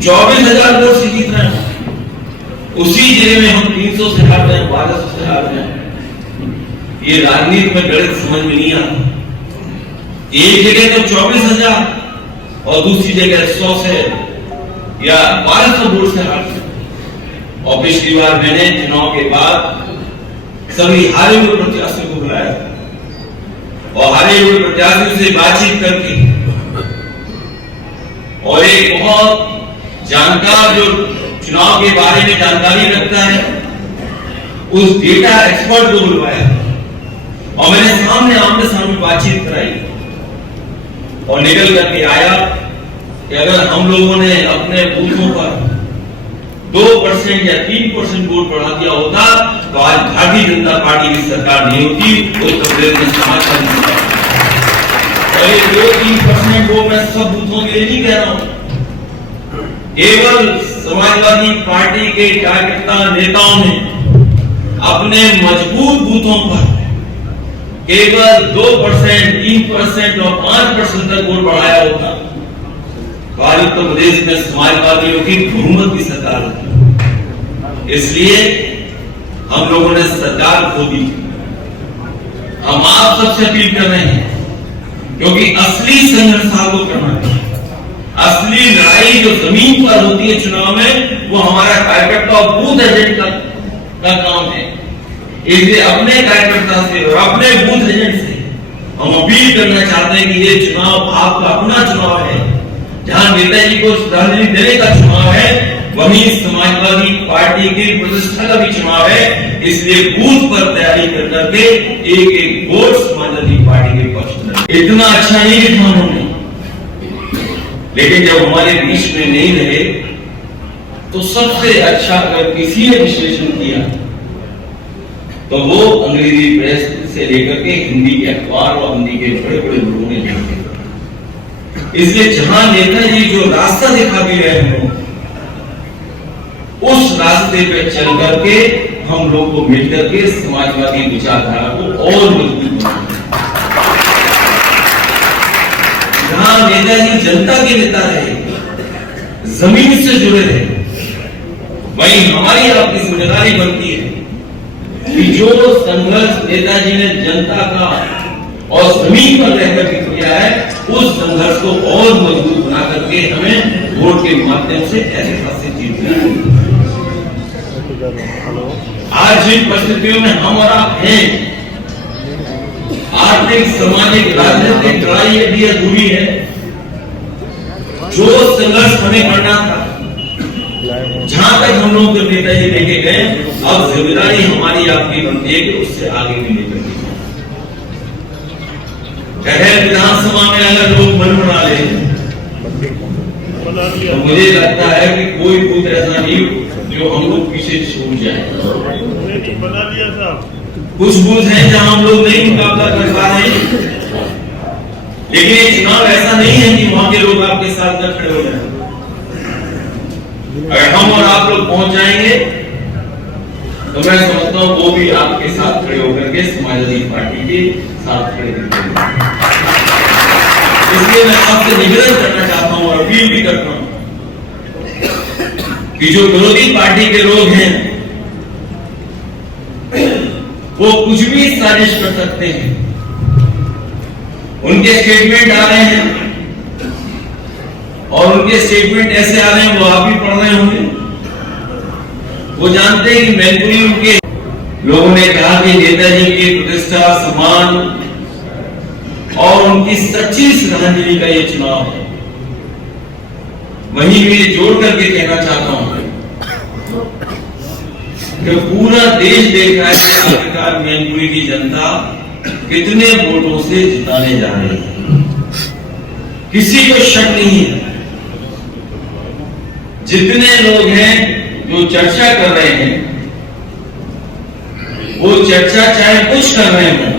24,000 vote से जीत रहे हैं। उसी जिले में हम 300 से हार रहे हैं, 1200 से हार रहे हैं। ये राजनीति में गणित समझ में नहीं आता। एक जगह तो 24,000 और दूसरी जगह 100 से या 1200 वोट से हार रहे हैं। और पिछली बार मैंने चुनाव के बाद सभी हारे हुए प्रत्याशियों को बुलाया और हारे हुए प्रत्याशियों से बातचीत करके और एक बहुत जानकार जो चुनाव के बारे में जानकारी रखता है उस डेटा एक्सपर्ट को बुलवाया और मैंने आमने सामने बातचीत कराई और निकल करके आया कि अगर हम लोगों ने अपने बूथों पर 2% या 3% वोट बढ़ा दिया होता तो आज भारतीय जनता पार्टी की सरकार नहीं होती। उत्तर प्रदेश में समाजवादी और ये 2-3% वो मैं सब बूथों के लिए नहीं कह रहा हूं, केवल समाजवादी पार्टी के कार्यकर्ता नेताओं ने अपने मजबूत बूथों पर केवल 2%, 3% और 5% तक वोट बढ़ाया होता तो आज उत्तर प्रदेश में समाजवादियों की बहुमत की सरकार होती। इसलिए हम लोगों ने सरकार खो दी। हम आप सबसे अपील कर रहे हैं क्योंकि असली संघर्ष आपको करना है। असली लड़ाई जो जमीन पर होती है चुनाव में वो हमारा कार्यकर्ता और बूथ एजेंट का काम है। इसलिए अपने कार्यकर्ता से और अपने बूथ एजेंट से हम अपील करना चाहते हैं कि ये चुनाव आपका अपना चुनाव है। जहां नेताजी को श्रद्धांजलि देने का चुनाव है वहीं समाजवादी पार्टी की प्रतिष्ठा का भी चुनाव है। इसलिए बूथ पर तैयारी कर करके एक वोट समाजवादी पार्टी के पक्ष में। इतना अच्छा नहीं लिखा उन्होंने, लेकिन जब हमारे बीच में नहीं रहे तो सबसे अच्छा अगर किसी ने विश्लेषण किया तो वो अंग्रेजी प्रेस से लेकर के हिंदी के अखबार और हिंदी के बड़े बड़े लोगों ने लिखे। इसलिए जहां नेताजी जो रास्ता दिखा भी रहे हैं उस रास्ते पे चल करके हम लोग को मिलकर के समाजवादी विचारधारा को और मजबूत बनाना। जहां नेताजी जनता के नेता रहे, जमीन से जुड़े रहे, वहीं हमारी आपकी जिम्मेदारी बनती है कि जो संघर्ष नेताजी ने जनता का और जमीन पर रहकर के किया है उस संघर्ष को और मजबूत बना करके हमें वोट के माध्यम से ऐसे खासे जीतना है। आज जिन परिस्थितियों में हम और आप हैं, आर्थिक, सामाजिक, राजनीतिक लड़ाई भी अधूरी है। जो संघर्ष हमें करना था, जहां तक हम लोग जो नेताजी लेके गए, अब जिम्मेदारी हमारी आपकी बनती है कि उससे आगे भी लेकर के विधानसभा में अगर लोग मन बना ले तो मुझे लगता है कि कोई बूथ ऐसा नहीं जो हम लोग पीछे छूट जाए। बना दिया साहब, कुछ बूथ हैं जहां हम लोग नहीं मुकाबला कर पा रहे हैं, लेकिन ये चुनाव ऐसा नहीं है कि वहां के लोग आपके साथ न खड़े हो जाए। अगर हम और आप लोग पहुंच जाएंगे तो मैं समझता हूं वो भी आपके साथ खड़े होकर के समाजवादी पार्टी के साथ खड़े होंगे। इसलिए मैं आपसे निवेदन करना चाहता हूं और अपील भी करता हूं कि जो विरोधी पार्टी के लोग हैं वो कुछ भी साजिश कर सकते हैं। उनके स्टेटमेंट आ रहे हैं और उनके स्टेटमेंट ऐसे आ रहे हैं, वो आप भी पढ़ रहे होंगे। वो जानते हैं कि मैनपुरी उनके लोगों ने कहा कि नेताजी की प्रतिष्ठा, सम्मान और उनकी सच्ची श्रद्धांजलि का ये चुनाव है। वहीं मैं जोड़ करके कहना चाहता हूं कि पूरा देश देख रहा है कि आखिरकार मैनपुरी की जनता कितने वोटों से जिताने जा रही है। किसी को शक नहीं है। जितने लोग हैं जो चर्चा कर रहे हैं वो चर्चा चाहे कुछ कर रहे हो,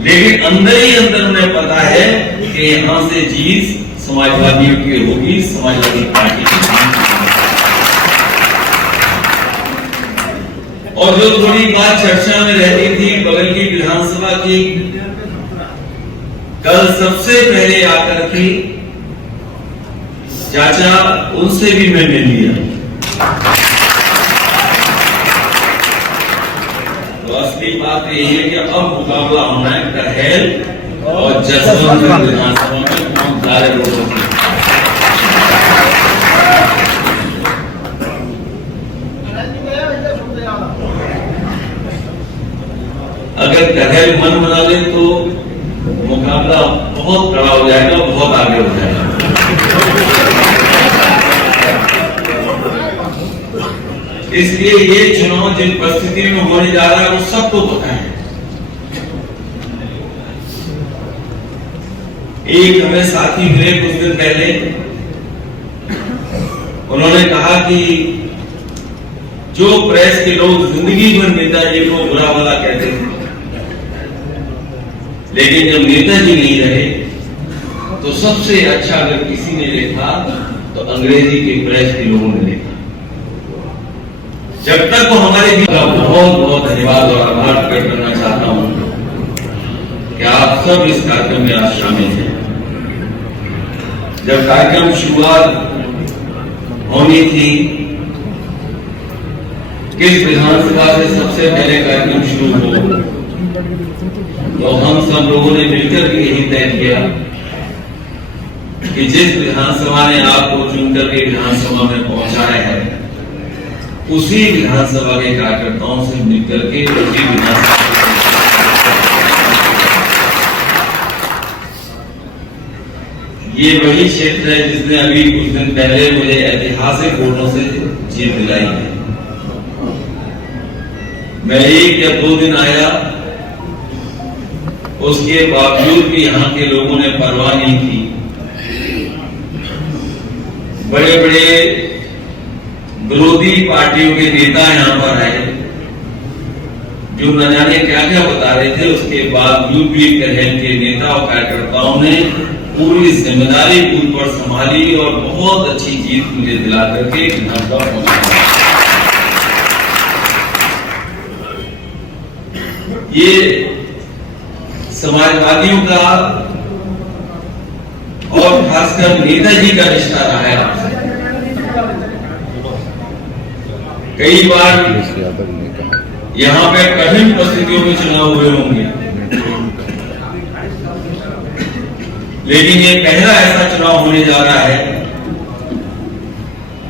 लेकिन अंदर ही अंदर उन्हें पता है कि यहां से जीत समाजवादियों की होगी, समाजवादी पार्टी की। और जो थोड़ी बात चर्चा में रहती थी बगल की विधानसभा की, कल सबसे पहले आकर के चाचा उनसे भी मैं मिल लिया। तो असली बात यही है कि अब मुकाबला होना है कहेल और जसवंत विधानसभा में कौन ज्यादा लोगों की। अगर कहेल मन बना ले तो मुकाबला बहुत कड़ा हो जाएगा, बहुत आगे हो जाएगा। इसलिए ये चुनाव जिन परिस्थितियों में होने जा रहा है वो सबको पता है। एक हमें साथी मिले कुछ दिन पहले, उन्होंने कहा कि जो प्रेस के लोग जिंदगी भर नेताजी को बुरा भला कहते थे, लेकिन जब नेताजी नहीं रहे तो सबसे अच्छा अगर किसी ने लिखा तो अंग्रेजी के प्रेस के लोगों ने लिखा। जब तक वो हमारे बीच बहुत बहुत धन्यवाद और आभार प्रकट करना चाहता हूं कि आप सब इस कार्यक्रम में आज शामिल हैं। जब कार्यक्रम शुरुआत होनी थी, किस विधानसभा से सबसे पहले कार्यक्रम शुरू हो, तो हम सब लोगों ने मिलकर के यही तय किया कि जिस विधानसभा ने आपको चुनकर के विधानसभा में पहुंचाया है, उसी विधानसभा के कार्यकर्ताओं से मिलकर के उसी विधानसभा ये वही क्षेत्र है जिसने अभी कुछ दिन पहले मुझे ऐतिहासिक वोटों से जीत दिलाई है। मैं 1 या 2 दिन आया, उसके बावजूद भी यहाँ के लोगों ने परवाह नहीं की। बड़े बड़े विरोधी पार्टियों के नेता यहाँ पर आए जो न जाने क्या क्या बता रहे थे, उसके बावजूद भी कहेल के नेता और कार्यकर्ताओं ने पूरी जिम्मेदारी पूरी पर संभाली और बहुत अच्छी जीत मुझे दिला करके विधानसभा पहुंचा। ये समाजवादियों का और खासकर नेताजी का रिश्ता रहा है आपसे। कई बार यहाँ पे कठिन परिस्थितियों में चुनाव हुए होंगे, लेकिन ये पहला ऐसा चुनाव होने जा रहा है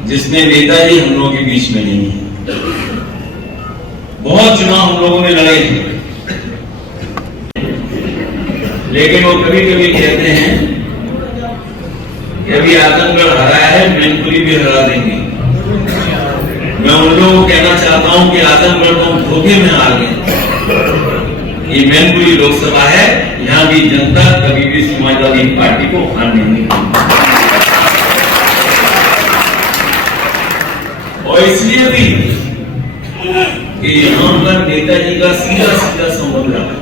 जिसमें नेताजी हम लोगों के बीच में नहीं है। बहुत चुनाव हम लोगों ने लड़े थे, लेकिन वो कभी कभी कहते हैं कि अभी आजमगढ़ हराया है, मैनपुरी भी हरा देंगे। मैं उन लोगों को कहना चाहता हूं कि आजमगढ़ तो हम धोखे में आ गए। ये मैनपुरी लोकसभा है, यहाँ भी जनता कभी भी समाजवादी पार्टी को हार नहीं देगी। और इसलिए भी कि यहाँ पर नेताजी का सीधा सीधा संबंध रहा,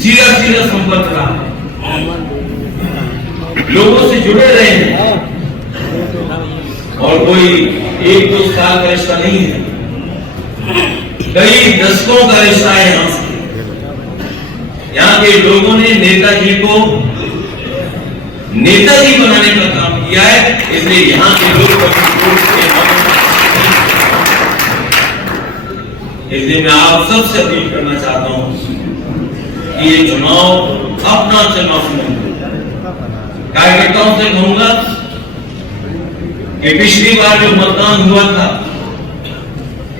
सीधा सीधा संपर्क रहा, लोगों से जुड़े रहे हैं और कोई 1-2 साल का रिश्ता नहीं है, कई दशकों का रिश्ता है। यहाँ से यहाँ के लोगों ने नेताजी को नेताजी बनाने का काम किया है, इसलिए यहाँ के लोग इसलिए मैं आप सबसे अपील करना चाहता हूं कि ये चुनाव अपना चुनाव समझ, कार्यकर्ताओं से कहूंगा कि पिछली बार जो मतदान हुआ था,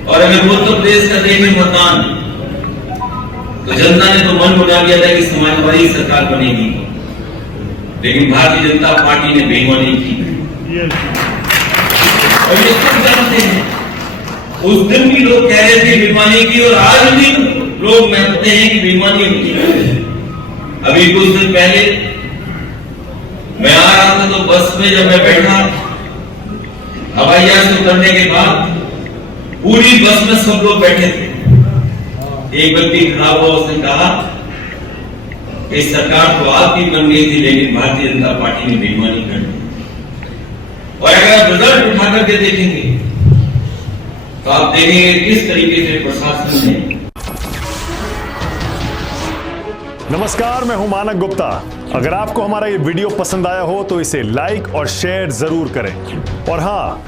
और अगर उत्तर प्रदेश का देखें मतदान, तो जनता ने तो मन बना लिया था कि समाजवादी सरकार बनेगी, लेकिन भारतीय जनता पार्टी ने बेईमानी की। और ये सब जानते हैं, उस दिन भी लोग कह रहे थे बेईमानी की, और आज भी लोग मानते हैं कि बेईमानी होती है। अभी कुछ दिन पहले मैं आ रहा था तो बस में जब मैं बैठा, हवाई जहाज से उतरने के बाद पूरी बस में सब लोग बैठे थे। एक व्यक्ति खड़ा हुआ, उसने कहा कि सरकार तो आपकी बन गई थी, लेकिन भारतीय जनता पार्टी ने बेईमानी कर दी। और अगर आप रिजल्ट उठा करके देखेंगे तो आप देखेंगे किस तरीके से प्रशासन ने नमस्कार, मैं हूं मानक गुप्ता। अगर आपको हमारा ये वीडियो पसंद आया हो तो इसे लाइक और शेयर जरूर करें। और हाँ,